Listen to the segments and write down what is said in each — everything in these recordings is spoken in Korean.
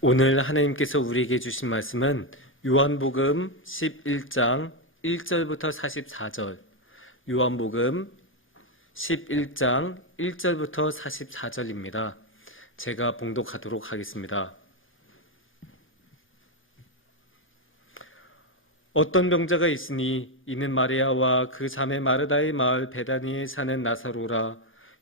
오늘 하나님께서 우리에게 주신 말씀은 요한복음 11장 1절부터 44절, 요한복음 11장 1절부터 44절입니다. 제가 봉독하도록 하겠습니다. 어떤 병자가 있으니 이는 마리아와 그 자매 마르다의 마을 베다니에 사는 나사로라.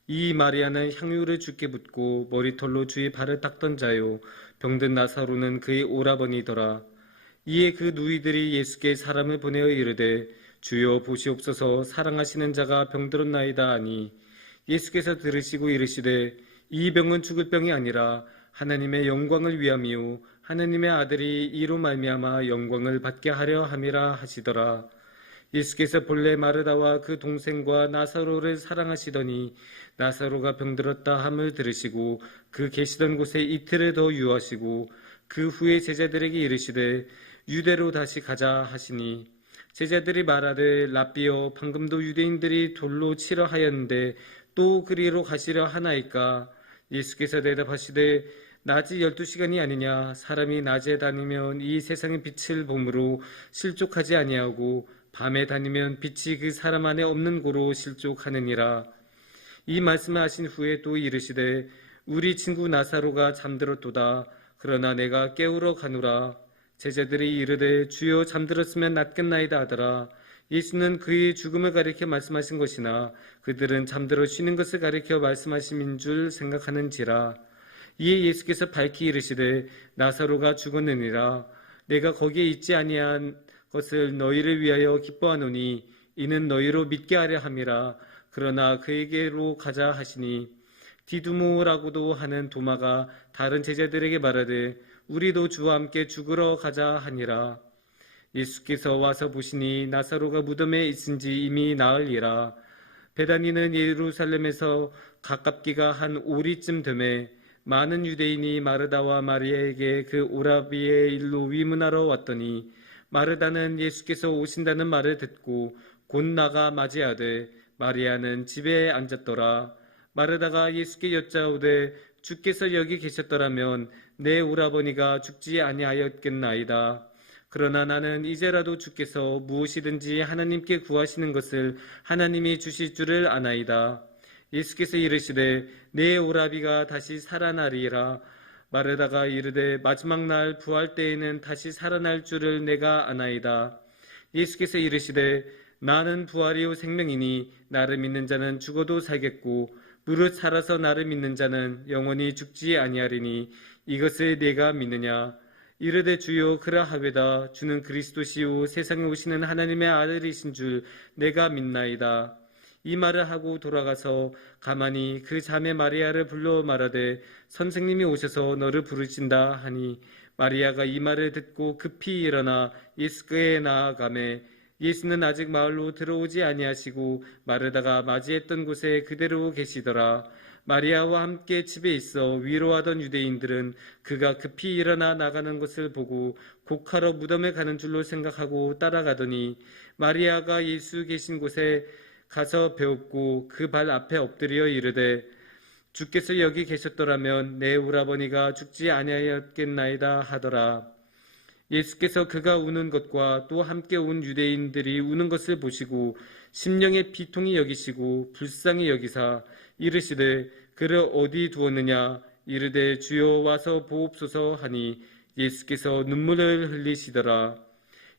이 마리아는 향유를 주께 붓고 머리털로 주의 발을 닦던 자요, 병든 나사로는 그의 오라버니더라. 이에 그 누이들이 예수께 사람을 보내어 이르되 주여 보시옵소서, 사랑하시는 자가 병들었나이다 하니, 예수께서 들으시고 이르시되 이 병은 죽을 병이 아니라 하나님의 영광을 위함이요 하나님의 아들이 이로 말미암아 영광을 받게 하려 함이라 하시더라. 예수께서 본래 마르다와 그 동생과 나사로를 사랑하시더니 나사로가 병들었다 함을 들으시고 그 계시던 곳에 이틀을 더 유하시고 그 후에 제자들에게 이르시되 유대로 다시 가자 하시니, 제자들이 말하되 랍비여, 방금도 유대인들이 돌로 치려 하였는데 또 그리로 가시려 하나이까? 예수께서 대답하시되 낮이 12시간이 아니냐? 사람이 낮에 다니면 이 세상의 빛을 보므로 실족하지 아니하고 밤에 다니면 빛이 그 사람 안에 없는 고로 실족하느니라. 이 말씀을 하신 후에 또 이르시되 우리 친구 나사로가 잠들었도다. 그러나 내가 깨우러 가노라. 제자들이 이르되 주여, 잠들었으면 낫겠나이다 하더라. 예수는 그의 죽음을 가리켜 말씀하신 것이나 그들은 잠들어 쉬는 것을 가리켜 말씀하심인 줄 생각하는지라. 이에 예수께서 밝히 이르시되 나사로가 죽었느니라. 내가 거기에 있지 아니한 것을 너희를 위하여 기뻐하노니 이는 너희로 믿게 하려 함이라. 그러나 그에게로 가자 하시니, 디두모라고도 하는 도마가 다른 제자들에게 말하되 우리도 주와 함께 죽으러 가자 하니라. 예수께서 와서 보시니 나사로가 무덤에 있은지 이미 나으리라. 베다니는 예루살렘에서 가깝기가 한 오리쯤 되매 많은 유대인이 마르다와 마리아에게 그 오라비의 일로 위문하러 왔더니, 마르다는 예수께서 오신다는 말을 듣고 곧 나가 맞이하되 마리아는 집에 앉았더라. 마르다가 예수께 여짜오되 주께서 여기 계셨더라면 내 오라버니가 죽지 아니하였겠나이다. 그러나 나는 이제라도 주께서 무엇이든지 하나님께 구하시는 것을 하나님이 주실 줄을 아나이다. 예수께서 이르시되 내 오라비가 다시 살아나리라. 마르다가 이르되 마지막 날 부활 때에는 다시 살아날 줄을 내가 아나이다. 예수께서 이르시되 나는 부활이요 생명이니 나를 믿는 자는 죽어도 살겠고 무릇 살아서 나를 믿는 자는 영원히 죽지 아니하리니 이것을 내가 믿느냐? 이르되 주여, 그라하외다. 주는 그리스도시요 세상에 오시는 하나님의 아들이신 줄 내가 믿나이다. 이 말을 하고 돌아가서 가만히 그 자매 마리아를 불러 말하되 선생님이 오셔서 너를 부르신다 하니, 마리아가 이 말을 듣고 급히 일어나 예수께 나아가매 예수는 아직 마을로 들어오지 아니하시고 마르다가 맞이했던 곳에 그대로 계시더라. 마리아와 함께 집에 있어 위로하던 유대인들은 그가 급히 일어나 나가는 것을 보고 곡하러 무덤에 가는 줄로 생각하고 따라가더니, 마리아가 예수 계신 곳에 가서 배웠고 그 발 앞에 엎드려 이르되 주께서 여기 계셨더라면 내 오라버니가 죽지 아니하였겠나이다 하더라. 예수께서 그가 우는 것과 또 함께 온 유대인들이 우는 것을 보시고 심령의 비통이 여기시고 불쌍히 여기사 이르시되 그를 어디 두었느냐? 이르되 주여 와서 보옵소서 하니 예수께서 눈물을 흘리시더라.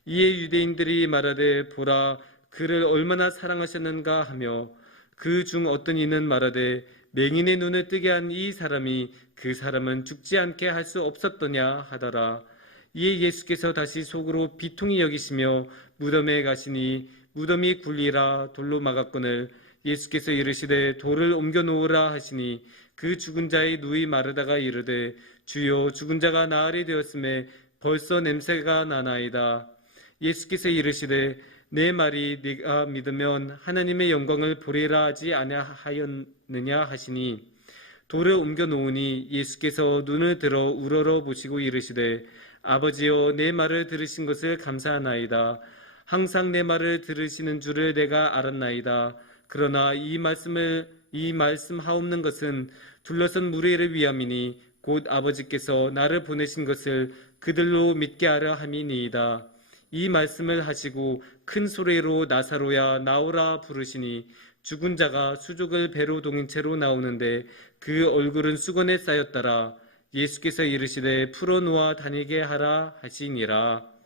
이에 유대인들이 말하되 보라, 그를 얼마나 사랑하셨는가 하며, 그 중 어떤 이는 말하되 맹인의 눈을 뜨게 한 이 사람이 그 사람은 죽지 않게 할 수 없었더냐 하더라. 이에 예수께서 다시 속으로 비통히 여기시며 무덤에 가시니 무덤이 굴리라 돌로 막았거늘 예수께서 이르시되 돌을 옮겨 놓으라 하시니, 그 죽은 자의 누이 마르다가 이르되 주여, 죽은 자가 나으리 되었음에 벌써 냄새가 나나이다. 예수께서 이르시되 내 말이 네가 믿으면 하나님의 영광을 보리라 하지 아니하였느냐 하시니, 돌을 옮겨 놓으니 예수께서 눈을 들어 우러러 보시고 이르시되 아버지여, 내 말을 들으신 것을 감사하나이다. 항상 내 말을 들으시는 줄을 내가 알았나이다. 그러나 이 말씀하옵는 것은 둘러선 무리를 위함이니 곧 아버지께서 나를 보내신 것을 그들로 믿게 하려 함이니이다. 이 말씀을 하시고 큰 소리로 나사로야 나오라 부르시니 죽은 자가 수족을 배로 동인 채로 나오는데 그 얼굴은 수건에 쌓였더라. 예수께서 이르시되 풀어놓아 다니게 하라 하시니라.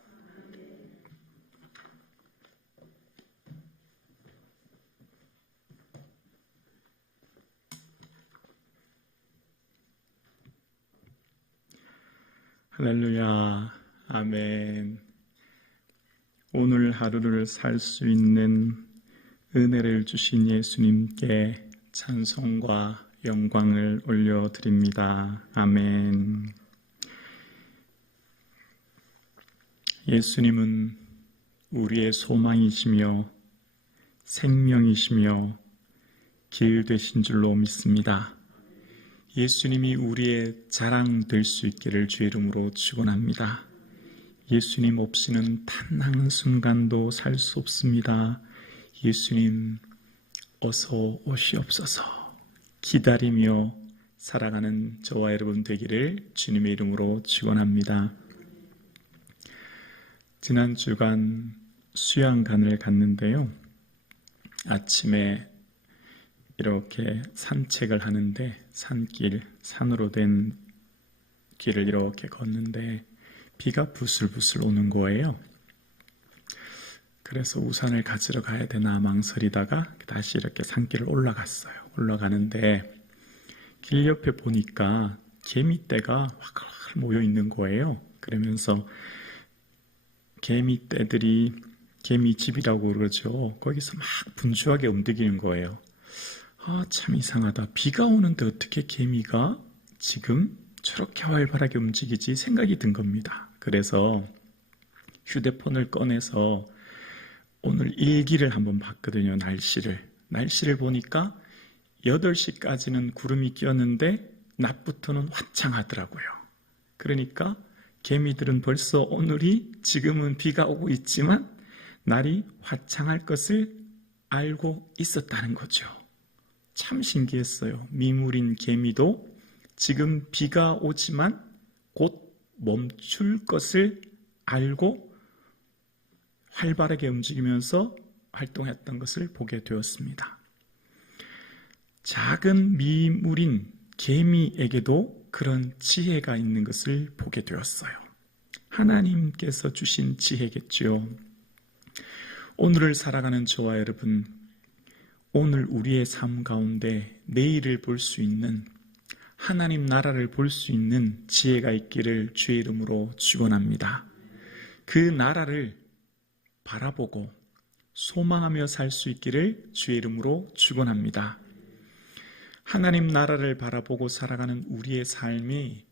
할렐루야, 아멘. 오늘 하루를 살 수 있는 은혜를 주신 예수님께 찬송과 영광을 올려드립니다. 아멘. 예수님은 우리의 소망이시며 생명이시며 길 되신 줄로 믿습니다. 예수님이 우리의 자랑 될 수 있기를 주의 이름으로 축원합니다. 예수님 없이는 단 한 순간도 살 수 없습니다. 예수님 어서 오시옵소서. 기다리며 살아가는 저와 여러분 되기를 주님의 이름으로 축원합니다. 지난 주간 수양관을 갔는데요. 아침에 이렇게 산책을 하는데 산으로 된 길을 이렇게 걷는데 비가 부슬부슬 오는 거예요. 그래서 우산을 가지러 가야 되나 망설이다가 다시 이렇게 산길을 올라갔어요. 올라가는데 길 옆에 보니까 개미떼가 화글화글 모여 있는 거예요. 그러면서 개미떼들이 개미집이라고 그러죠. 거기서 막 분주하게 움직이는 거예요. 참 이상하다. 비가 오는데 어떻게 개미가 지금 저렇게 활발하게 움직이지 생각이 든 겁니다. 그래서 휴대폰을 꺼내서 오늘 일기를 한번 봤거든요. 날씨를 보니까 8시까지는 구름이 끼었는데 낮부터는 화창하더라고요. 그러니까 개미들은 벌써 오늘이 지금은 비가 오고 있지만 날이 화창할 것을 알고 있었다는 거죠. 참 신기했어요. 미물인 개미도 지금 비가 오지만 곧 멈출 것을 알고 활발하게 움직이면서 활동했던 것을 보게 되었습니다. 작은 미물인 개미에게도 그런 지혜가 있는 것을 보게 되었어요. 하나님께서 주신 지혜겠죠. 오늘을 살아가는 저와 여러분, 오늘 우리의 삶 가운데 내일을 볼 수 있는 하나님 나라를 볼 수 있는 지혜가 있기를 주의 이름으로 축원합니다. 그 나라를 바라보고 소망하며 살 수 있기를 주의 이름으로 축원합니다. 하나님 나라를 바라보고 살아가는 우리의 삶이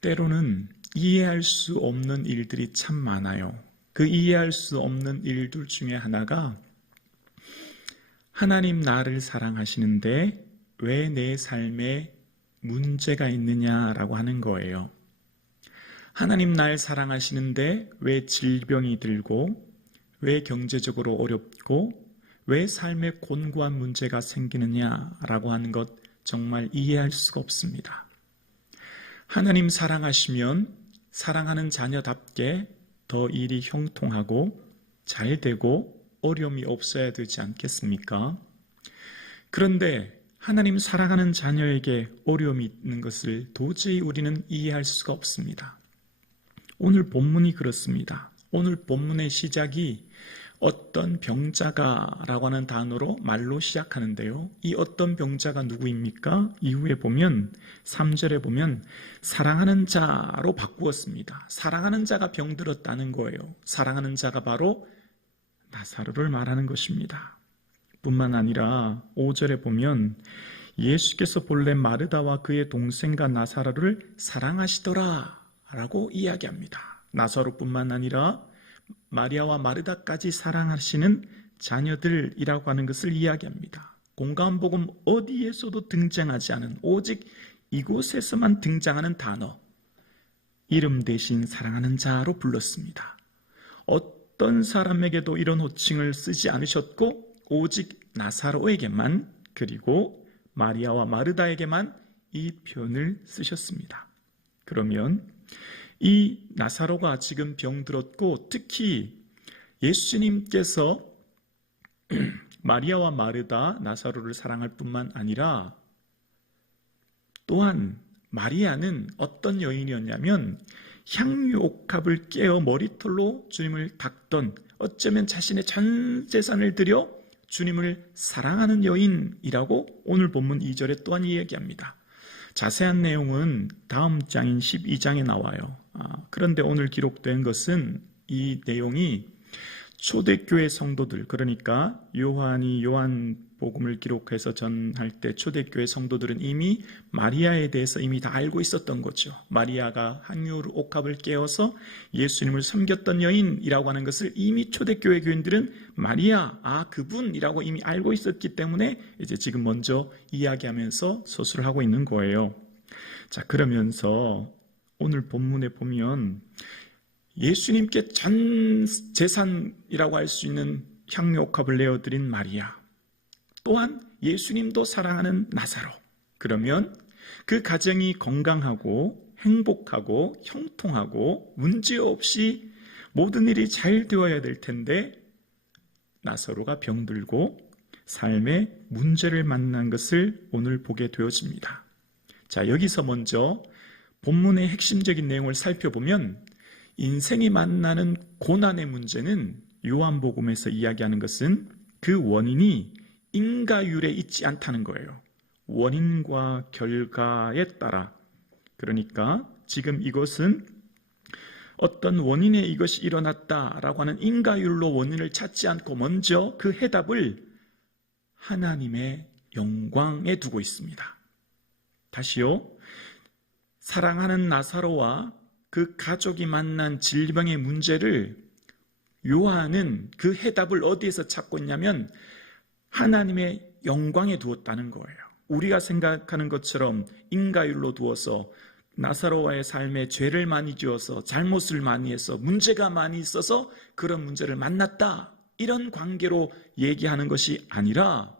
때로는 이해할 수 없는 일들이 참 많아요. 그 이해할 수 없는 일들 중에 하나가 하나님 나를 사랑하시는데 왜 내 삶에 문제가 있느냐라고 하는 거예요. 하나님 날 사랑하시는데 왜 질병이 들고 왜 경제적으로 어렵고 왜 삶에 곤고한 문제가 생기느냐라고 하는 것 정말 이해할 수가 없습니다. 하나님 사랑하시면 사랑하는 자녀답게 더 일이 형통하고 잘 되고 어려움이 없어야 되지 않겠습니까? 그런데 하나님 사랑하는 자녀에게 어려움이 있는 것을 도저히 우리는 이해할 수가 없습니다. 오늘 본문이 그렇습니다. 오늘 본문의 시작이 어떤 병자가라고 하는 단어로 말로 시작하는데요. 이 어떤 병자가 누구입니까? 이후에 보면 3절에 보면 사랑하는 자로 바꾸었습니다. 사랑하는 자가 병들었다는 거예요. 사랑하는 자가 바로 나사로를 말하는 것입니다. 뿐만 아니라 5절에 보면 예수께서 본래 마르다와 그의 동생과 나사로를 사랑하시더라 라고 이야기합니다. 나사로뿐만 아니라 마리아와 마르다까지 사랑하시는 자녀들이라고 하는 것을 이야기합니다. 공감복음 어디에서도 등장하지 않은 오직 이곳에서만 등장하는 단어, 이름 대신 사랑하는 자로 불렀습니다. 어떤 사람에게도 이런 호칭을 쓰지 않으셨고 오직 나사로에게만 그리고 마리아와 마르다에게만 이 표현을 쓰셨습니다. 그러면 이 나사로가 지금 병들었고 특히 예수님께서 마리아와 마르다, 나사로를 사랑할 뿐만 아니라 또한 마리아는 어떤 여인이었냐면 향유옥합을 깨어 머리털로 주님을 닦던, 어쩌면 자신의 전 재산을 들여 주님을 사랑하는 여인이라고 오늘 본문 2절에 또한 이야기합니다. 자세한 내용은 다음 장인 12장에 나와요. 그런데 오늘 기록된 것은 이 내용이 초대교회 성도들, 그러니까 요한이 요한복음을 기록해서 전할 때 초대교회 성도들은 이미 마리아에 대해서 이미 다 알고 있었던 거죠. 마리아가 향유옥합을 깨어서 예수님을 섬겼던 여인이라고 하는 것을 이미 초대교회 교인들은 마리아, 그분이라고 이미 알고 있었기 때문에 이제 지금 먼저 이야기하면서 서술을 하고 있는 거예요. 자, 그러면서 오늘 본문에 보면 예수님께 전 재산이라고 할 수 있는 향유옥합을 내어드린 마리아, 또한 예수님도 사랑하는 나사로, 그러면 그 가정이 건강하고 행복하고 형통하고 문제없이 모든 일이 잘 되어야 될 텐데 나사로가 병들고 삶의 문제를 만난 것을 오늘 보게 되어집니다. 자, 여기서 먼저 본문의 핵심적인 내용을 살펴보면 인생이 만나는 고난의 문제는 요한복음에서 이야기하는 것은 그 원인이 인과율에 있지 않다는 거예요. 원인과 결과에 따라. 그러니까 지금 이것은 어떤 원인에 이것이 일어났다라고 하는 인과율로 원인을 찾지 않고 먼저 그 해답을 하나님의 영광에 두고 있습니다. 다시요. 사랑하는 나사로와 그 가족이 만난 질병의 문제를 요한은 그 해답을 어디에서 찾고 있냐면 하나님의 영광에 두었다는 거예요. 우리가 생각하는 것처럼 인과율로 두어서 나사로와의 삶에 죄를 많이 지어서 잘못을 많이 해서 문제가 많이 있어서 그런 문제를 만났다, 이런 관계로 얘기하는 것이 아니라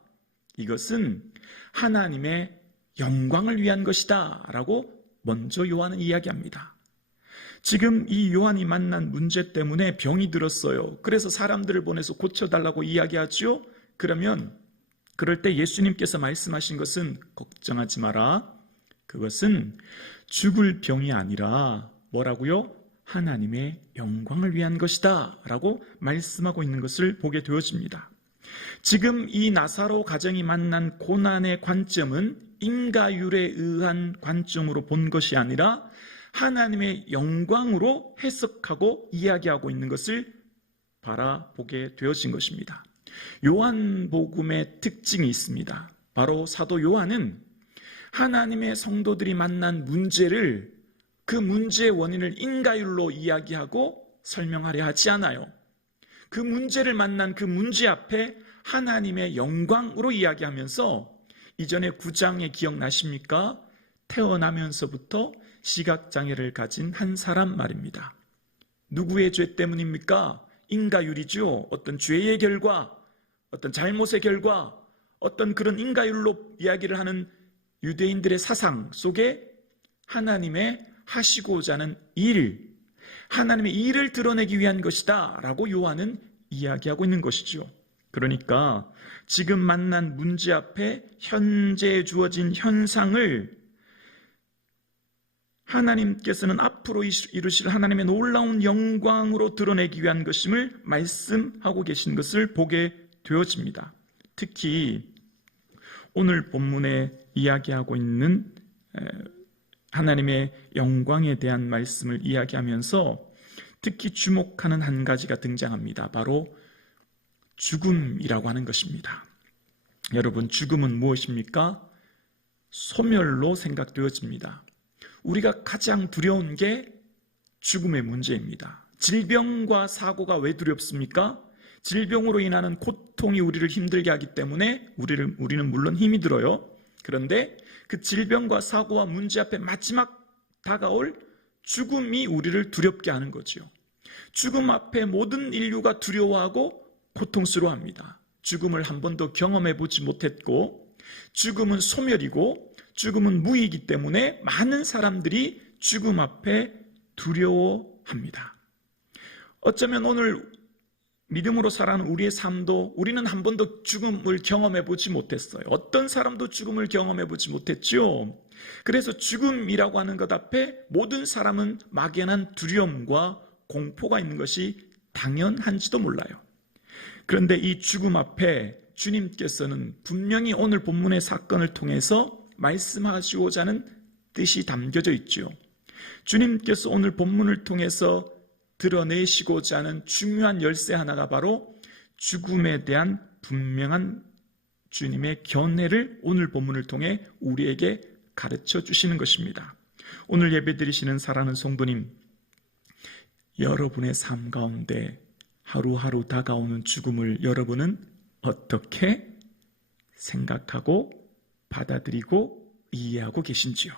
이것은 하나님의 영광을 위한 것이다 라고 먼저 요한은 이야기합니다. 지금 이 요한이 만난 문제 때문에 병이 들었어요. 그래서 사람들을 보내서 고쳐달라고 이야기하죠. 그러면 그럴 때 예수님께서 말씀하신 것은 걱정하지 마라. 그것은 죽을 병이 아니라 뭐라고요? 하나님의 영광을 위한 것이다 라고 말씀하고 있는 것을 보게 되어집니다. 지금 이 나사로 가정이 만난 고난의 관점은 인과율에 의한 관점으로 본 것이 아니라 하나님의 영광으로 해석하고 이야기하고 있는 것을 바라보게 되어진 것입니다. 요한복음의 특징이 있습니다. 바로 사도 요한은 하나님의 성도들이 만난 문제를, 그 문제의 원인을 인과율로 이야기하고 설명하려 하지 않아요. 그 문제를 만난 그 문제 앞에 하나님의 영광으로 이야기하면서 이전에 9장에 기억나십니까? 태어나면서부터 시각장애를 가진 한 사람 말입니다. 누구의 죄 때문입니까? 인과율이죠. 어떤 죄의 결과, 어떤 잘못의 결과, 어떤 그런 인과율로 이야기를 하는 유대인들의 사상 속에 하나님의 하시고자 하는 일, 하나님의 일을 드러내기 위한 것이다 라고 요한은 이야기하고 있는 것이죠. 그러니까 지금 만난 문제 앞에 현재 주어진 현상을 하나님께서는 앞으로 이루실 하나님의 놀라운 영광으로 드러내기 위한 것임을 말씀하고 계신 것을 보게 되어집니다. 특히 오늘 본문에 이야기하고 있는 하나님의 영광에 대한 말씀을 이야기하면서 특히 주목하는 한 가지가 등장합니다. 바로 죽음이라고 하는 것입니다. 여러분, 죽음은 무엇입니까? 소멸로 생각되어집니다. 우리가 가장 두려운 게 죽음의 문제입니다. 질병과 사고가 왜 두렵습니까? 질병으로 인하는 고통이 우리를 힘들게 하기 때문에 우리는 물론 힘이 들어요. 그런데 그 질병과 사고와 문제 앞에 마지막 다가올 죽음이 우리를 두렵게 하는 거죠. 죽음 앞에 모든 인류가 두려워하고 고통스러워합니다. 죽음을 한 번도 경험해 보지 못했고, 죽음은 소멸이고, 죽음은 무의이기 때문에 많은 사람들이 죽음 앞에 두려워합니다. 어쩌면 오늘 믿음으로 살아가는 우리의 삶도 우리는 한 번도 죽음을 경험해 보지 못했어요. 어떤 사람도 죽음을 경험해 보지 못했죠. 그래서 죽음이라고 하는 것 앞에 모든 사람은 막연한 두려움과 공포가 있는 것이 당연한지도 몰라요. 그런데 이 죽음 앞에 주님께서는 분명히 오늘 본문의 사건을 통해서 말씀하시고자 하는 뜻이 담겨져 있죠. 주님께서 오늘 본문을 통해서 드러내시고자 하는 중요한 열쇠 하나가 바로 죽음에 대한 분명한 주님의 견해를 오늘 본문을 통해 우리에게 가르쳐 주시는 것입니다. 오늘 예배드리시는 사랑하는 성도님, 여러분의 삶 가운데 하루하루 다가오는 죽음을 여러분은 어떻게 생각하고 받아들이고 이해하고 계신지요?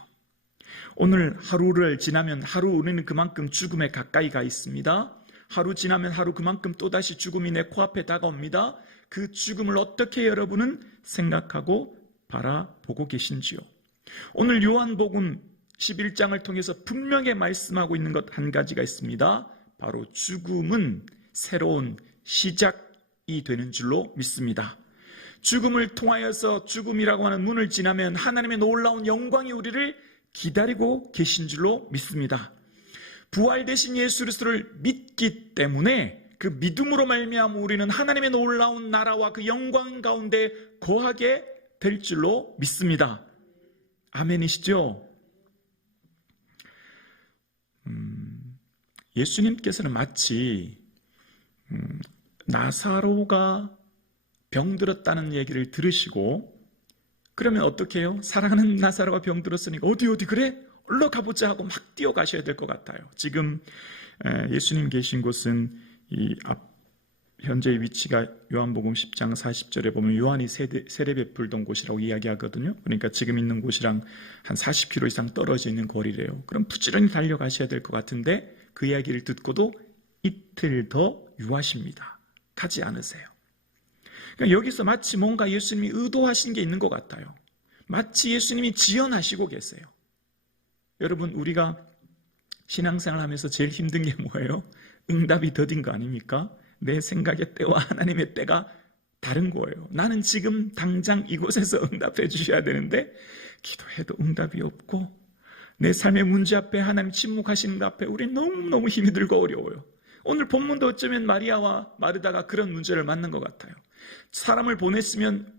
오늘 하루를 지나면 하루 우리는 그만큼 죽음에 가까이 가 있습니다. 하루 지나면 하루 그만큼 또다시 죽음이 내 코앞에 다가옵니다. 그 죽음을 어떻게 여러분은 생각하고 바라보고 계신지요? 오늘 요한복음 11장을 통해서 분명히 말씀하고 있는 것 한 가지가 있습니다. 바로 죽음은 새로운 시작이 되는 줄로 믿습니다. 죽음을 통하여서 죽음이라고 하는 문을 지나면 하나님의 놀라운 영광이 우리를 기다리고 계신 줄로 믿습니다. 부활되신 예수 그리스도를 믿기 때문에 그 믿음으로 말미암아 우리는 하나님의 놀라운 나라와 그 영광 가운데 거하게 될 줄로 믿습니다. 아멘이시죠? 예수님께서는 마치 나사로가 병들었다는 얘기를 들으시고 그러면 어떻게 해요? 사랑하는 나사로가 병들었으니까 어디 그래? 얼른 가보자 하고 막 뛰어가셔야 될 것 같아요. 지금 예수님 계신 곳은 현재의 위치가 요한복음 10장 40절에 보면 요한이 세례 베풀던 곳이라고 이야기하거든요. 그러니까 지금 있는 곳이랑 한 40km 이상 떨어져 있는 거리래요. 그럼 부지런히 달려가셔야 될 것 같은데 그 이야기를 듣고도 이틀 더 유하십니다. 가지 않으세요. 그러니까 여기서 마치 뭔가 예수님이 의도하신 게 있는 것 같아요. 마치 예수님이 지연하시고 계세요. 여러분, 우리가 신앙생활 하면서 제일 힘든 게 뭐예요? 응답이 더딘 거 아닙니까? 내 생각의 때와 하나님의 때가 다른 거예요. 나는 지금 당장 이곳에서 응답해 주셔야 되는데 기도해도 응답이 없고 내 삶의 문제 앞에 하나님 침묵하시는 것 앞에 우리 너무너무 힘이 들고 어려워요. 오늘 본문도 어쩌면 마리아와 마르다가 그런 문제를 만난 것 같아요. 사람을 보냈으면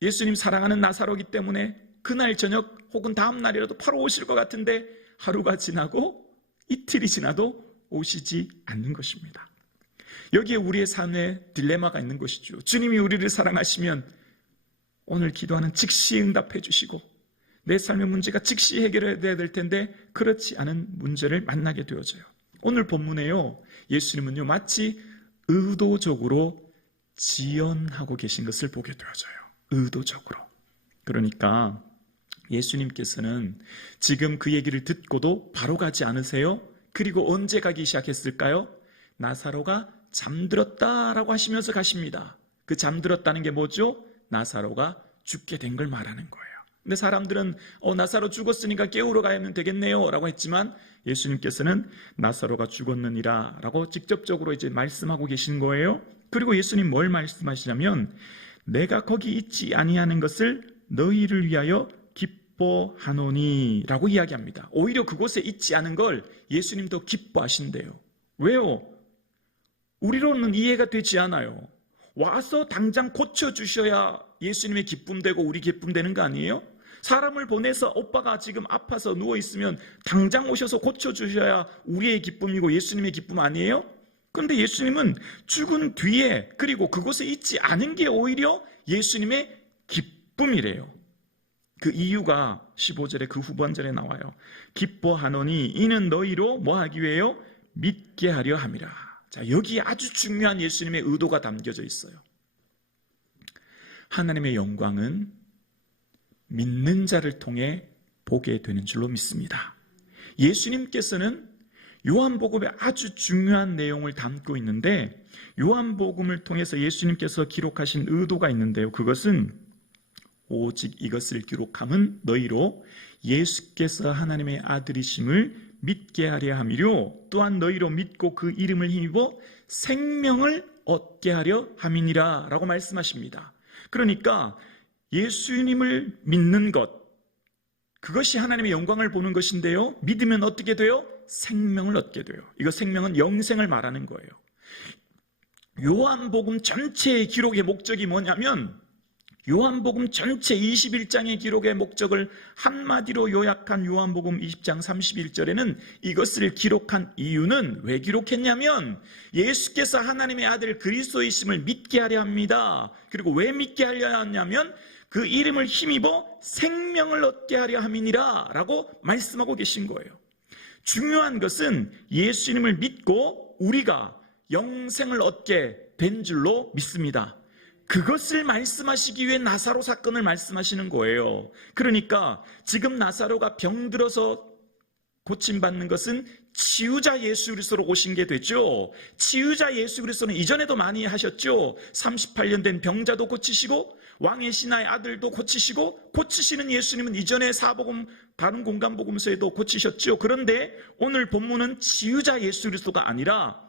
예수님 사랑하는 나사로이기 때문에 그날 저녁 혹은 다음 날이라도 바로 오실 것 같은데 하루가 지나고 이틀이 지나도 오시지 않는 것입니다. 여기에 우리의 삶에 딜레마가 있는 것이죠. 주님이 우리를 사랑하시면 오늘 기도하는 즉시 응답해 주시고 내 삶의 문제가 즉시 해결돼야 될 텐데 그렇지 않은 문제를 만나게 되어져요. 오늘 본문에요, 예수님은요 마치 의도적으로 지연하고 계신 것을 보게 되어져요. 의도적으로. 그러니까 예수님께서는 지금 그 얘기를 듣고도 바로 가지 않으세요. 그리고 언제 가기 시작했을까요? 나사로가 잠들었다라고 하시면서 가십니다. 그 잠들었다는 게 뭐죠? 나사로가 죽게 된 걸 말하는 거예요. 근데 사람들은 나사로 죽었으니까 깨우러 가면 되겠네요 라고 했지만 예수님께서는 나사로가 죽었느니라 라고 직접적으로 이제 말씀하고 계신 거예요. 그리고 예수님 뭘 말씀하시냐면 내가 거기 있지 아니하는 것을 너희를 위하여 기뻐하노니 라고 이야기합니다. 오히려 그곳에 있지 않은 걸 예수님도 기뻐하신대요. 왜요? 우리로는 이해가 되지 않아요. 와서 당장 고쳐주셔야 예수님의 기쁨 되고 우리 기쁨 되는 거 아니에요? 사람을 보내서 오빠가 지금 아파서 누워있으면 당장 오셔서 고쳐주셔야 우리의 기쁨이고 예수님의 기쁨 아니에요? 그런데 예수님은 죽은 뒤에 그리고 그곳에 있지 않은 게 오히려 예수님의 기쁨이래요. 그 이유가 15절에 그 후반절에 나와요. 기뻐하노니 이는 너희로 뭐 하기 위해요? 믿게 하려 함이라. 자, 여기에 아주 중요한 예수님의 의도가 담겨져 있어요. 하나님의 영광은 믿는 자를 통해 보게 되는 줄로 믿습니다. 예수님께서는 요한복음에 아주 중요한 내용을 담고 있는데 요한복음을 통해서 예수님께서 기록하신 의도가 있는데요. 그것은 오직 이것을 기록함은 너희로 예수께서 하나님의 아들이심을 믿게 하려 함이요 또한 너희로 믿고 그 이름을 힘입어 생명을 얻게 하려 함이니라 라고 말씀하십니다. 그러니까 예수님을 믿는 것, 그것이 하나님의 영광을 보는 것인데요, 믿으면 어떻게 돼요? 생명을 얻게 돼요. 이거 생명은 영생을 말하는 거예요. 요한복음 전체의 기록의 목적이 뭐냐면, 요한복음 전체 21장의 기록의 목적을 한마디로 요약한 요한복음 20장 31절에는 이것을 기록한 이유는 왜 기록했냐면 예수께서 하나님의 아들 그리스도이심을 믿게 하려 합니다. 그리고 왜 믿게 하려 하냐면 그 이름을 힘입어 생명을 얻게 하려 함이니라 라고 말씀하고 계신 거예요. 중요한 것은 예수님을 믿고 우리가 영생을 얻게 된 줄로 믿습니다. 그것을 말씀하시기 위해 나사로 사건을 말씀하시는 거예요. 그러니까 지금 나사로가 병들어서 고침받는 것은 치유자 예수 그리스도로 오신 게 되죠. 치유자 예수 그리스도는 이전에도 많이 하셨죠. 38년 된 병자도 고치시고 왕의 신하의 아들도 고치시고, 고치시는 예수님은 이전에 사복음 다른 공간복음서에도 고치셨죠. 그런데 오늘 본문은 치유자 예수 그리스도가 아니라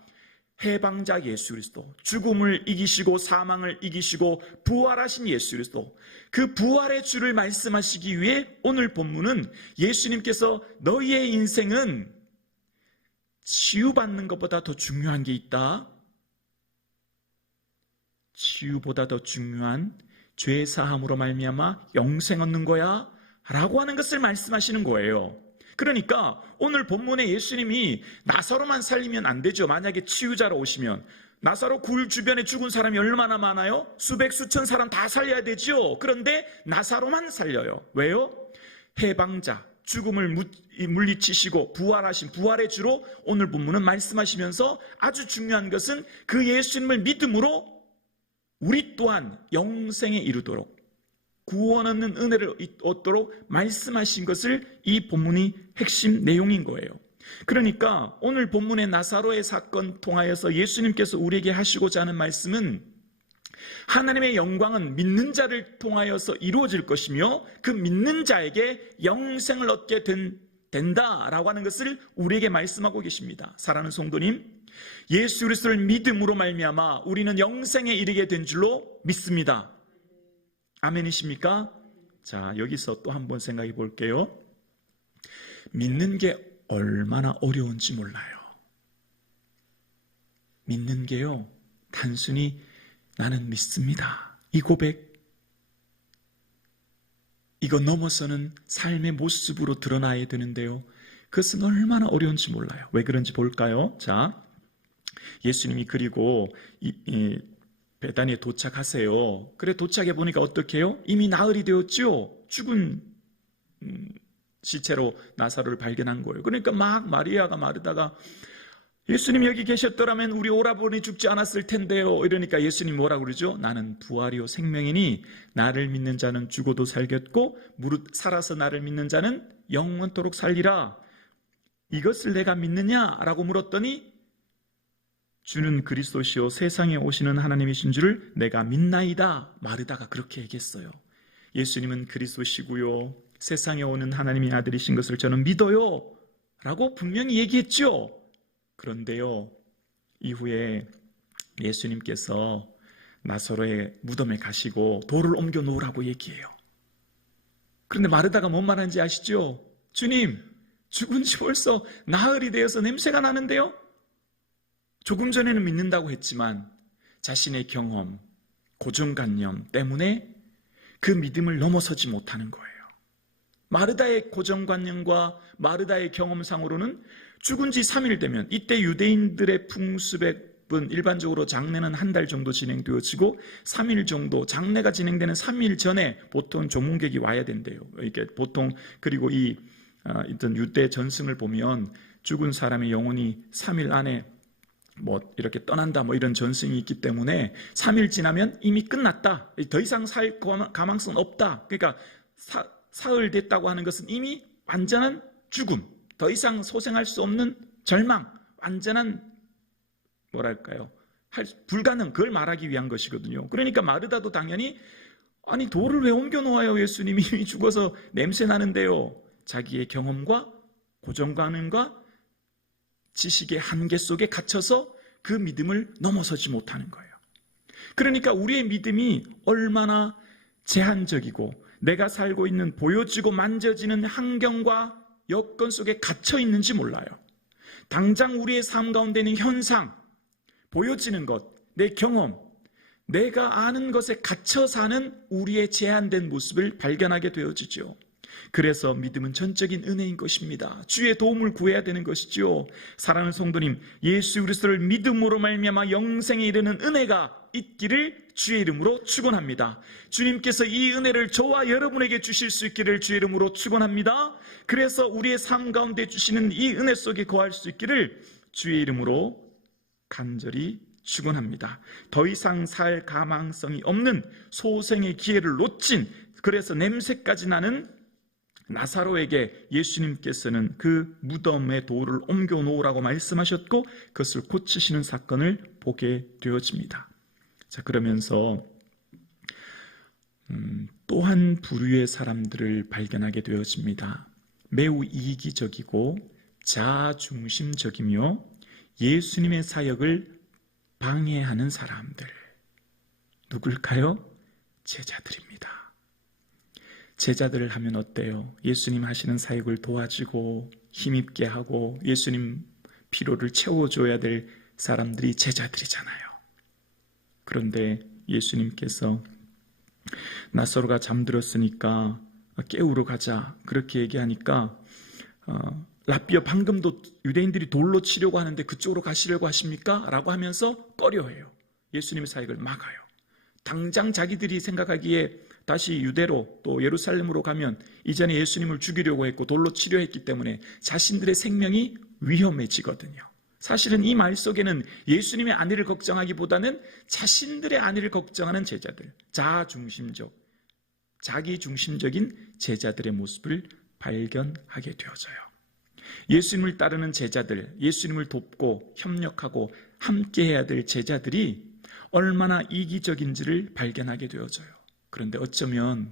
해방자 예수 그리스도, 죽음을 이기시고 사망을 이기시고 부활하신 예수 그리스도, 그 부활의 주를 말씀하시기 위해 오늘 본문은 예수님께서 너희의 인생은 치유받는 것보다 더 중요한 게 있다. 치유보다 더 중요한 죄 사함으로 말미암아 영생 얻는 거야 라고 하는 것을 말씀하시는 거예요. 그러니까 오늘 본문에 예수님이 나사로만 살리면 안 되죠. 만약에 치유자로 오시면 나사로 굴 주변에 죽은 사람이 얼마나 많아요? 수백 수천 사람 다 살려야 되죠. 그런데 나사로만 살려요. 왜요? 해방자, 죽음을 물리치시고 부활하신 부활의 주로 오늘 본문은 말씀하시면서 아주 중요한 것은 그 예수님을 믿음으로 우리 또한 영생에 이르도록 구원 얻는 은혜를 얻도록 말씀하신 것을 이 본문이 핵심 내용인 거예요. 그러니까 오늘 본문의 나사로의 사건 통하여서 예수님께서 우리에게 하시고자 하는 말씀은 하나님의 영광은 믿는 자를 통하여서 이루어질 것이며 그 믿는 자에게 영생을 얻게 된다라고 하는 것을 우리에게 말씀하고 계십니다. 사랑하는 성도님, 예수 그리스도를 믿음으로 말미암아 우리는 영생에 이르게 된 줄로 믿습니다. 아멘이십니까? 자, 여기서 또 한번 생각해 볼게요. 믿는 게 얼마나 어려운지 몰라요. 믿는 게요, 단순히 나는 믿습니다, 이 고백, 이거 넘어서는 삶의 모습으로 드러나야 되는데요, 그것은 얼마나 어려운지 몰라요. 왜 그런지 볼까요? 자, 예수님이 그리고 베다니에 도착하세요. 그래 도착해 보니까 어떻게 해요? 이미 나흘이 되었죠. 죽은 시체로 나사로를 발견한 거예요. 그러니까 막 마리아가 마르다가 예수님 여기 계셨더라면 우리 오라버니 죽지 않았을 텐데요. 이러니까 예수님 뭐라고 그러죠? 나는 부활이요 생명이니 나를 믿는 자는 죽어도 살겠고 무릇 살아서 나를 믿는 자는 영원토록 살리라. 이것을 내가 믿느냐라고 물었더니 주는 그리스도시요 세상에 오시는 하나님이신 줄을 내가 믿나이다. 마르다가 그렇게 얘기했어요. 예수님은 그리스도시고요 세상에 오는 하나님의 아들이신 것을 저는 믿어요 라고 분명히 얘기했죠. 그런데요, 이후에 예수님께서 나사로의 무덤에 가시고 돌을 옮겨 놓으라고 얘기해요. 그런데 마르다가 뭔 말하는지 아시죠? 주님, 죽은 지 벌써 나흘이 되어서 냄새가 나는데요? 조금 전에는 믿는다고 했지만 자신의 경험, 고정관념 때문에 그 믿음을 넘어서지 못하는 거예요. 마르다의 고정관념과 마르다의 경험상으로는 죽은 지 3일 되면, 이때 유대인들의 풍습은 일반적으로 장례는 한 달 정도 진행되어지고 3일 정도, 장례가 진행되는 3일 전에 보통 조문객이 와야 된대요. 이게 보통, 그리고 어떤 유대 전승을 보면 죽은 사람의 영혼이 3일 안에 이렇게 떠난다 이런 전승이 있기 때문에 3일 지나면 이미 끝났다, 더 이상 살 가망성은 없다. 그러니까 사흘 됐다고 하는 것은 이미 완전한 죽음, 더 이상 소생할 수 없는 절망, 완전한 불가능, 그걸 말하기 위한 것이거든요. 그러니까 마르다도 당연히 아니 돌을 왜 옮겨 놓아요? 예수님이 이미 죽어서 냄새 나는데요. 자기의 경험과 고정관념과 지식의 한계 속에 갇혀서 그 믿음을 넘어서지 못하는 거예요. 그러니까 우리의 믿음이 얼마나 제한적이고 내가 살고 있는 보여지고 만져지는 환경과 여건 속에 갇혀 있는지 몰라요. 당장 우리의 삶 가운데 있는 현상, 보여지는 것, 내 경험, 내가 아는 것에 갇혀 사는 우리의 제한된 모습을 발견하게 되어지죠. 그래서 믿음은 전적인 은혜인 것입니다. 주의 도움을 구해야 되는 것이죠. 사랑하는 성도님, 예수 그리스도를 믿음으로 말미암아 영생에 이르는 은혜가 있기를 주의 이름으로 축원합니다. 주님께서 이 은혜를 저와 여러분에게 주실 수 있기를 주의 이름으로 축원합니다. 그래서 우리의 삶 가운데 주시는 이 은혜 속에 거할 수 있기를 주의 이름으로 간절히 축원합니다. 더 이상 살 가망성이 없는 소생의 기회를 놓친, 그래서 냄새까지 나는 나사로에게 예수님께서는 그 무덤의 돌을 옮겨 놓으라고 말씀하셨고 그것을 고치시는 사건을 보게 되어집니다. 자, 그러면서 또 한 부류의 사람들을 발견하게 되어집니다. 매우 이기적이고 자중심적이며 예수님의 사역을 방해하는 사람들. 누굴까요? 제자들입니다. 제자들을 하면 어때요? 예수님 하시는 사역을 도와주고 힘있게 하고 예수님 피로를 채워줘야 될 사람들이 제자들이잖아요. 그런데 예수님께서 나사로가 잠들었으니까 깨우러 가자 그렇게 얘기하니까 라비어 방금도 유대인들이 돌로 치려고 하는데 그쪽으로 가시려고 하십니까? 라고 하면서 꺼려해요. 예수님의 사역을 막아요. 당장 자기들이 생각하기에 다시 유대로 또 예루살렘으로 가면 이전에 예수님을 죽이려고 했고 돌로 치려 했기 때문에 자신들의 생명이 위험해지거든요. 사실은 이 말 속에는 예수님의 안위를 걱정하기보다는 자신들의 안위를 걱정하는 제자들, 자중심적, 자기중심적인 제자들의 모습을 발견하게 되어져요. 예수님을 따르는 제자들, 예수님을 돕고 협력하고 함께해야 될 제자들이 얼마나 이기적인지를 발견하게 되어져요. 그런데 어쩌면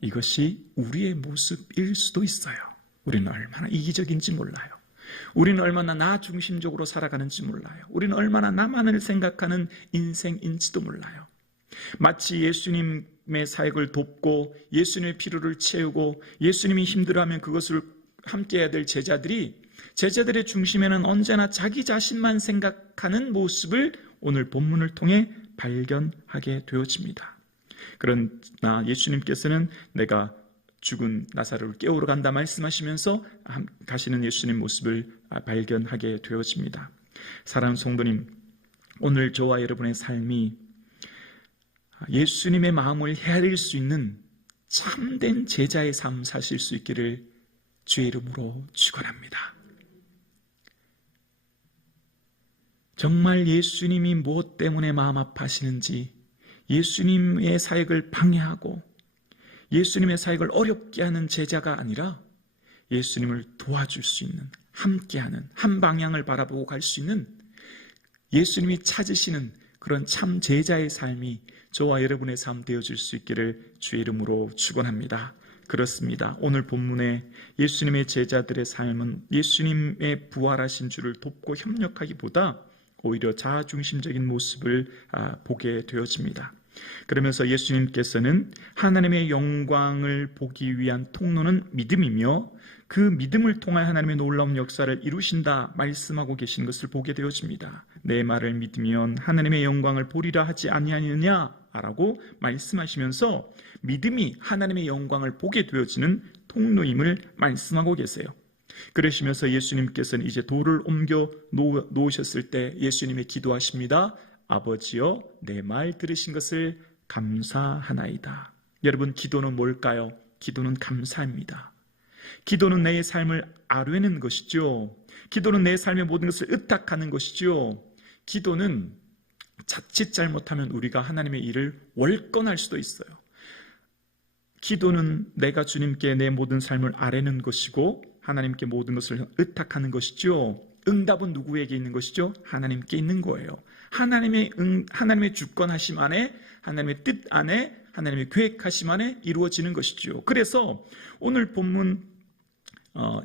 이것이 우리의 모습일 수도 있어요. 우리는 얼마나 이기적인지 몰라요. 우리는 얼마나 나 중심적으로 살아가는지 몰라요. 우리는 얼마나 나만을 생각하는 인생인지도 몰라요. 마치 예수님의 사역을 돕고 예수님의 필요를 채우고 예수님이 힘들어하면 그것을 함께해야 될 제자들이 제자들의 중심에는 언제나 자기 자신만 생각하는 모습을 오늘 본문을 통해 발견하게 되어집니다. 그러나 예수님께서는 내가 죽은 나사로를 깨우러 간다 말씀하시면서 가시는 예수님 모습을 발견하게 되어집니다. 사랑하는 성도님, 오늘 저와 여러분의 삶이 예수님의 마음을 헤아릴 수 있는 참된 제자의 삶 사실 수 있기를 주의 이름으로 축원합니다. 정말 예수님이 무엇 때문에 마음 아파하시는지, 예수님의 사역을 방해하고 예수님의 사역을 어렵게 하는 제자가 아니라 예수님을 도와줄 수 있는, 함께하는, 한 방향을 바라보고 갈 수 있는 예수님이 찾으시는 그런 참 제자의 삶이 저와 여러분의 삶 되어질 수 있기를 주의 이름으로 축원합니다. 그렇습니다. 오늘 본문에 예수님의 제자들의 삶은 예수님의 부활하신 주를 돕고 협력하기보다 오히려 자아중심적인 모습을 보게 되어집니다. 그러면서 예수님께서는 하나님의 영광을 보기 위한 통로는 믿음이며 그 믿음을 통하여 하나님의 놀라운 역사를 이루신다 말씀하고 계신 것을 보게 되어집니다. 내 말을 믿으면 하나님의 영광을 보리라 하지 아니하느냐라고 말씀하시면서 믿음이 하나님의 영광을 보게 되어지는 통로임을 말씀하고 계세요. 그러시면서 예수님께서는 이제 돌을 옮겨 놓으셨을 때 예수님이 기도하십니다. 아버지여, 내 말 들으신 것을 감사하나이다. 여러분, 기도는 뭘까요? 기도는 감사입니다. 기도는 내 삶을 아뢰는 것이죠. 기도는 내 삶의 모든 것을 의탁하는 것이죠. 기도는 자칫 잘못하면 우리가 하나님의 일을 월권할 수도 있어요. 기도는 내가 주님께 내 모든 삶을 아뢰는 것이고 하나님께 모든 것을 의탁하는 것이죠. 응답은 누구에게 있는 것이죠? 하나님께 있는 거예요. 하나님의 주권하심 안에, 하나님의 뜻 안에, 하나님의 계획하심 안에 이루어지는 것이죠. 그래서 오늘 본문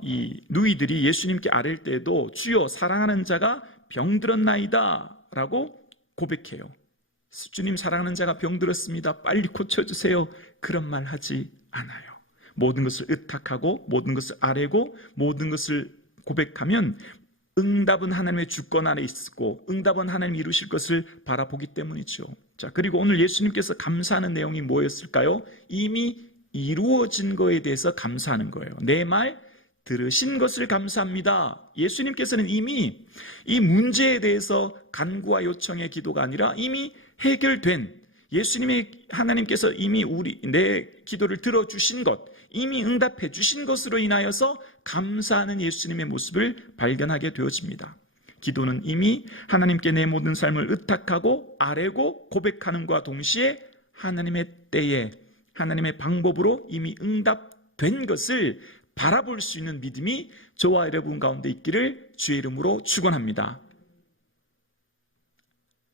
이 누이들이 예수님께 아랠 때에도 주여 사랑하는 자가 병들었나이다 라고 고백해요. 주님 사랑하는 자가 병들었습니다. 빨리 고쳐주세요. 그런 말 하지 않아요. 모든 것을 의탁하고 모든 것을 아뢰고 모든 것을 고백하면 응답은 하나님의 주권 안에 있고 응답은 하나님이 이루실 것을 바라보기 때문이죠. 자, 그리고 오늘 예수님께서 감사하는 내용이 뭐였을까요? 이미 이루어진 거에 대해서 감사하는 거예요. 내 말 들으신 것을 감사합니다. 예수님께서는 이미 이 문제에 대해서 간구와 요청의 기도가 아니라 이미 해결된, 하나님께서 이미 내 기도를 들어주신 것, 이미 응답해 주신 것으로 인하여서 감사하는 예수님의 모습을 발견하게 되어집니다. 기도는 이미 하나님께 내 모든 삶을 의탁하고 아뢰고 고백하는 것과 동시에 하나님의 때에 하나님의 방법으로 이미 응답된 것을 바라볼 수 있는 믿음이 저와 여러분 가운데 있기를 주의 이름으로 축원합니다.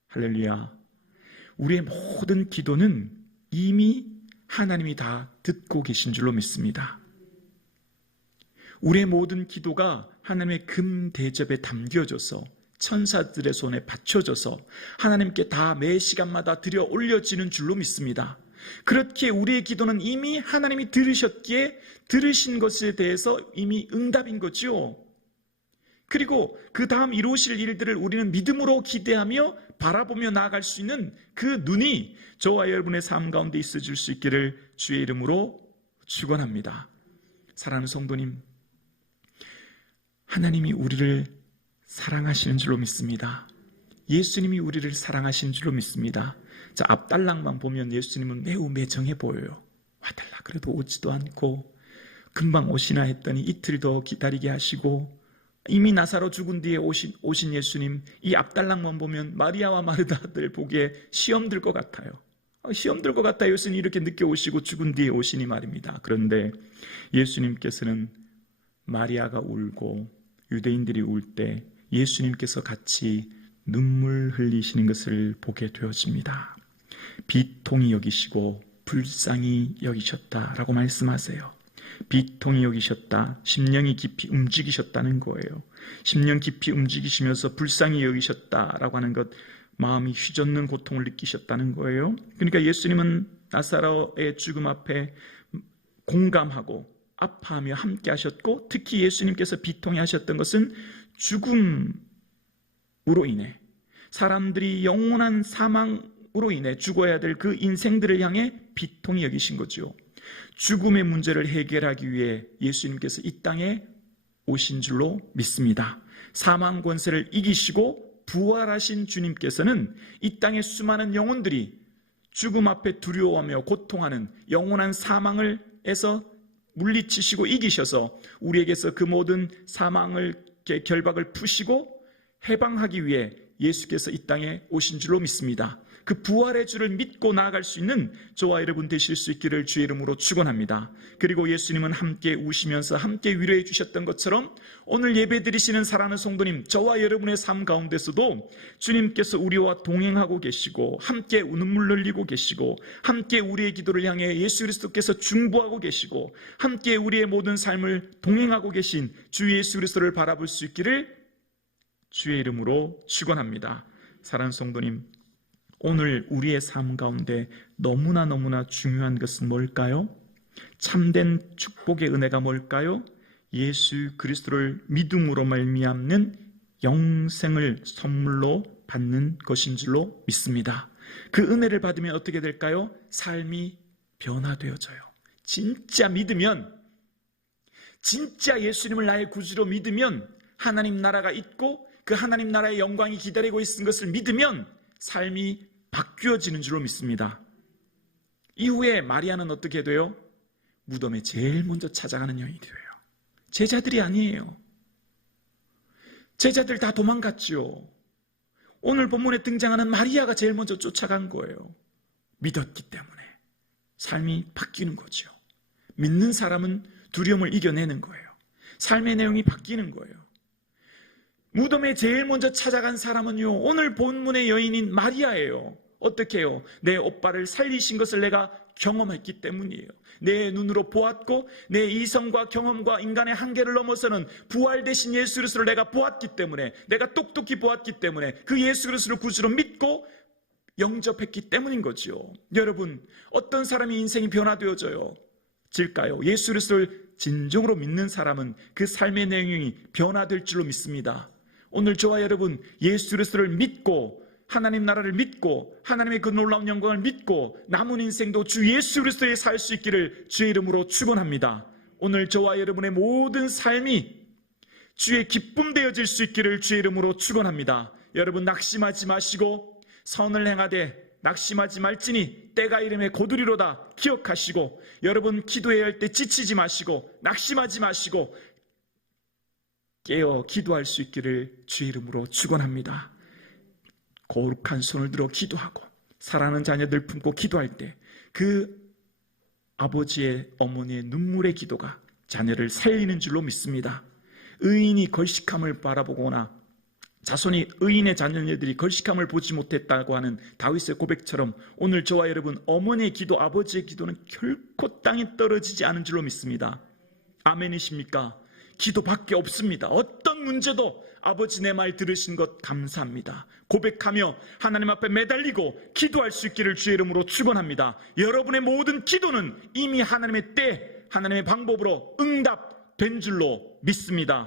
할렐루야. 우리의 모든 기도는 이미 하나님이 다 듣고 계신 줄로 믿습니다. 우리의 모든 기도가 하나님의 금 대접에 담겨져서 천사들의 손에 받쳐져서 하나님께 다 매 시간마다 들여 올려지는 줄로 믿습니다. 그렇게 우리의 기도는 이미 하나님이 들으셨기에 들으신 것에 대해서 이미 응답인 거죠. 그리고 그 다음 이루실 일들을 우리는 믿음으로 기대하며 바라보며 나아갈 수 있는 그 눈이 저와 여러분의 삶 가운데 있어질 수 있기를 주의 이름으로 축원합니다. 사랑하는 성도님, 하나님이 우리를 사랑하시는 줄로 믿습니다. 예수님이 우리를 사랑하시는 줄로 믿습니다. 자, 앞달랑만 보면 예수님은 매우 매정해 보여요. 와달라 그래도 오지도 않고 금방 오시나 했더니 이틀 더 기다리게 하시고 이미 나사로 죽은 뒤에 오신 예수님, 이 앞달랑만 보면 마리아와 마르다들 보기에 시험 들 것 같아요. 시험 들 것 같아요. 예수님 이렇게 늦게 오시고 죽은 뒤에 오시니 말입니다. 그런데 예수님께서는 마리아가 울고 유대인들이 울 때 예수님께서 같이 눈물 흘리시는 것을 보게 되어집니다. 비통히 여기시고 불쌍히 여기셨다라고 말씀하세요. 비통히 여기셨다, 심령이 깊이 움직이셨다는 거예요. 심령 깊이 움직이시면서 불쌍히 여기셨다라고 하는 것, 마음이 휘젓는 고통을 느끼셨다는 거예요. 그러니까 예수님은 나사로의 죽음 앞에 공감하고 아파하며 함께 하셨고, 특히 예수님께서 비통히 하셨던 것은 죽음으로 인해, 사람들이 영원한 사망으로 인해 죽어야 될 그 인생들을 향해 비통히 여기신 거죠. 죽음의 문제를 해결하기 위해 예수님께서 이 땅에 오신 줄로 믿습니다. 사망 권세를 이기시고 부활하신 주님께서는 이 땅의 수많은 영혼들이 죽음 앞에 두려워하며 고통하는 영원한 사망을 에서 물리치시고 이기셔서 우리에게서 그 모든 사망을 결박을 푸시고 해방하기 위해 예수께서 이 땅에 오신 줄로 믿습니다. 그 부활의 주를 믿고 나아갈 수 있는 저와 여러분 되실 수 있기를 주의 이름으로 축원합니다. 그리고 예수님은 함께 우시면서 함께 위로해 주셨던 것처럼 오늘 예배드리시는 사랑하는 성도님, 저와 여러분의 삶 가운데서도 주님께서 우리와 동행하고 계시고 함께 눈물 흘리고 계시고 함께 우리의 기도를 향해 예수 그리스도께서 중보하고 계시고 함께 우리의 모든 삶을 동행하고 계신 주 예수 그리스도를 바라볼 수 있기를 주의 이름으로 축원합니다. 사랑하는 성도님, 오늘 우리의 삶 가운데 너무나 중요한 것은 뭘까요? 참된 축복의 은혜가 뭘까요? 예수 그리스도를 믿음으로 말미암는 영생을 선물로 받는 것인 줄로 믿습니다. 그 은혜를 받으면 어떻게 될까요? 삶이 변화되어져요. 진짜 믿으면, 진짜 예수님을 나의 구주로 믿으면 하나님 나라가 있고 그 하나님 나라의 영광이 기다리고 있는 것을 믿으면 삶이 바뀌어지는 줄로 믿습니다. 이후에 마리아는 어떻게 돼요? 무덤에 제일 먼저 찾아가는 여인이 돼요. 제자들이 아니에요. 제자들 다 도망갔죠. 오늘 본문에 등장하는 마리아가 제일 먼저 쫓아간 거예요. 믿었기 때문에 삶이 바뀌는 거죠. 믿는 사람은 두려움을 이겨내는 거예요. 삶의 내용이 바뀌는 거예요. 무덤에 제일 먼저 찾아간 사람은요, 오늘 본문의 여인인 마리아예요. 어떻게 해요? 내 오빠를 살리신 것을 내가 경험했기 때문이에요. 내 눈으로 보았고 내 이성과 경험과 인간의 한계를 넘어서는 부활되신 예수 그리스도를 내가 보았기 때문에, 내가 똑똑히 보았기 때문에 그 예수 그리스도를 구주로 믿고 영접했기 때문인 거죠. 여러분, 어떤 사람이 인생이 변화되어져요? 질까요? 예수 그리스도를 진정으로 믿는 사람은 그 삶의 내용이 변화될 줄로 믿습니다. 오늘 저와 여러분, 예수 그리스도를 믿고 하나님 나라를 믿고 하나님의 그 놀라운 영광을 믿고 남은 인생도 주 예수 그리스도에 살 수 있기를 주의 이름으로 축원합니다. 오늘 저와 여러분의 모든 삶이 주의 기쁨 되어질 수 있기를 주의 이름으로 축원합니다. 여러분, 낙심하지 마시고 선을 행하되 낙심하지 말지니 때가 이름에 고두리로다 기억하시고, 여러분 기도해야 할 때 지치지 마시고 낙심하지 마시고 깨어 기도할 수 있기를 주의 이름으로 축원합니다. 거룩한 손을 들어 기도하고 사랑하는 자녀들 품고 기도할 때 그 아버지의 어머니의 눈물의 기도가 자녀를 살리는 줄로 믿습니다. 의인이 걸식함을 바라보거나 자손이 의인의 자녀들이 걸식함을 보지 못했다고 하는 다윗의 고백처럼 오늘 저와 여러분 어머니의 기도, 아버지의 기도는 결코 땅에 떨어지지 않은 줄로 믿습니다. 아멘이십니까? 기도밖에 없습니다. 어떤 문제도 아버지 내 말 들으신 것 감사합니다. 고백하며 하나님 앞에 매달리고 기도할 수 있기를 주의 이름으로 축원합니다. 여러분의 모든 기도는 이미 하나님의 때, 하나님의 방법으로 응답된 줄로 믿습니다.